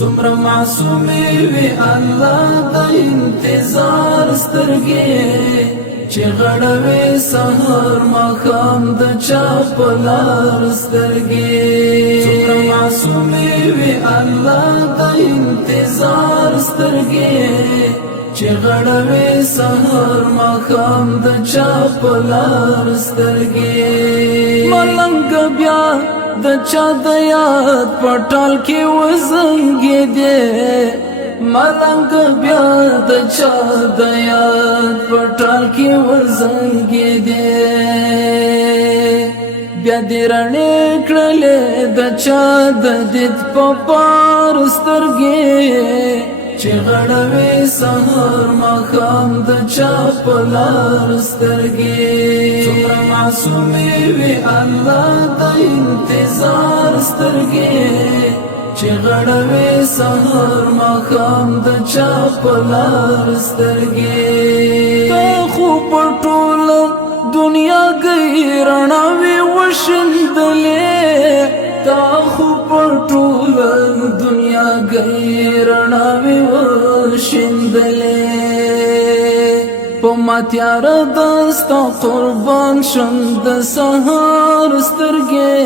څومره معصومې وي الله د انتظار سترګې چې غړوي سحر ماښام د چا په لار سترګې څومره معصومې وي الله د انتظار سترګې چې غړوي سحر ماښام د چا په لار سترګې ملنګ بیا د چا د یاد پټال کې وزنګې دې ملنګ بیا د چا د یاد پټال کې وزنګې دې بیا دې رڼې کړلې د چا د دید په پار سترګې چې غړوي سحر ماښام د چا په لار سترګې څومره معصومې وي الله د انتظار سترګې چې غړوي سحر ماښام د چا په لار سترګې تا خو په ټوله دنیا گئی رڼاوې وشیندلې تا خو په ټوله دنیا گئی رڼاوې وشیندلې په ما تیاره ده ستا قربان شم د سهار سترګې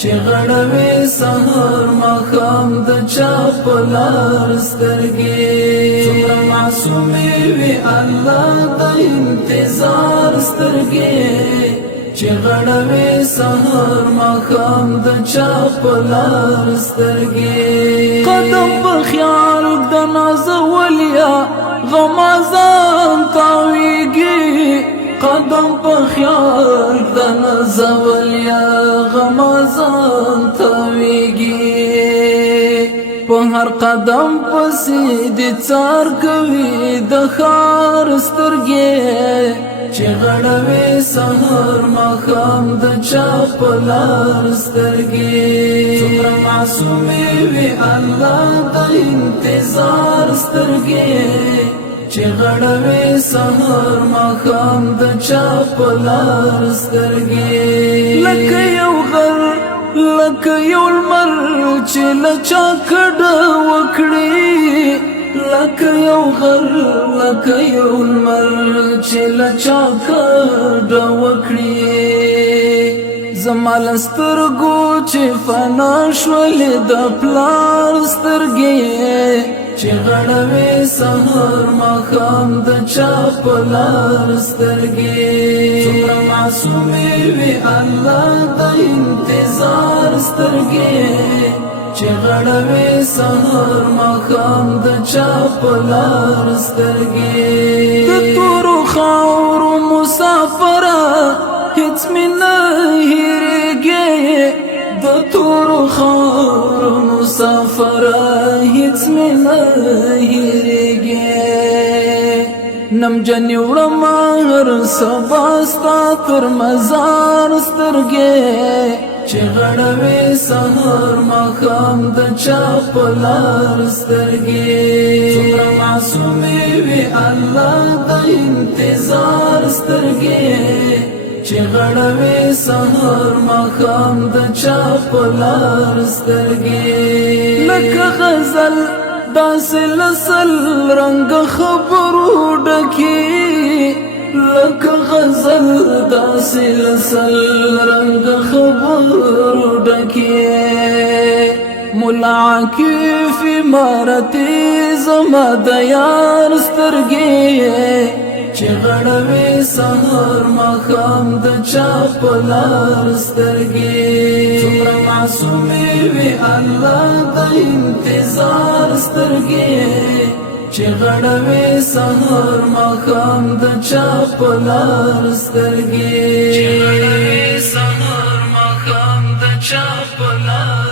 چې غړوي سحر ماښام د چا په لار سترګې څومره معصومې وي الله د انتظار سترګې چې غړوي سحر ماښام د چا په لار سترګې قدم په خیال د نازولیا غمازان تاویږي قدم په خیال د نازولیا غمازان تاویږي په هر قدم پسې د څار کوي د خار سترګې چې غړوي سحر ماښام د چا په لار سترګې څومره معصومې وي الله د انتظار سترګې چې غړوي سحر ماښام د چا په لار سترګې لکه یو غر لکه یو لمر چې له چا کډه وکړي لکه یو غر لکه یو لمر چې له چا کډه وکړي زما له سترګو چې فنا شولې د پلار سترګې چې غړوي سحر ماښام د چا په لار سترګې څومره معصومې وي الله د انتظار سترګې چې غړوي سحر ماښام د چا په لار سترګې د تورو خاورو مسافره هیڅ مې نه هېرېږي د تورو خاورو مسافره هیڅ مې نه هېرېږي نمجنې وړم هر سبا ستا تر مزار سترګې چې غړوي سحر ماښام د چا په لار سترګې څومره معصومې وي الله د انتظار سترګې چې غړوي سحر ماښام د چا په لار سترګې لکه غزل داسې لسل رنګ خبرو ډکې لکه غزل داسې لسل رنګ خبرو ډکې ملا عاکف عمارتې زما د یار سترګې چې غړوي سحر ماښام د چا په لار سترګې څومره معصومې وي الله د انتظار سترګې چې غړوي سحر ماښام د چا په لار سترګې چې غړوي سحر ماښام د چا په لار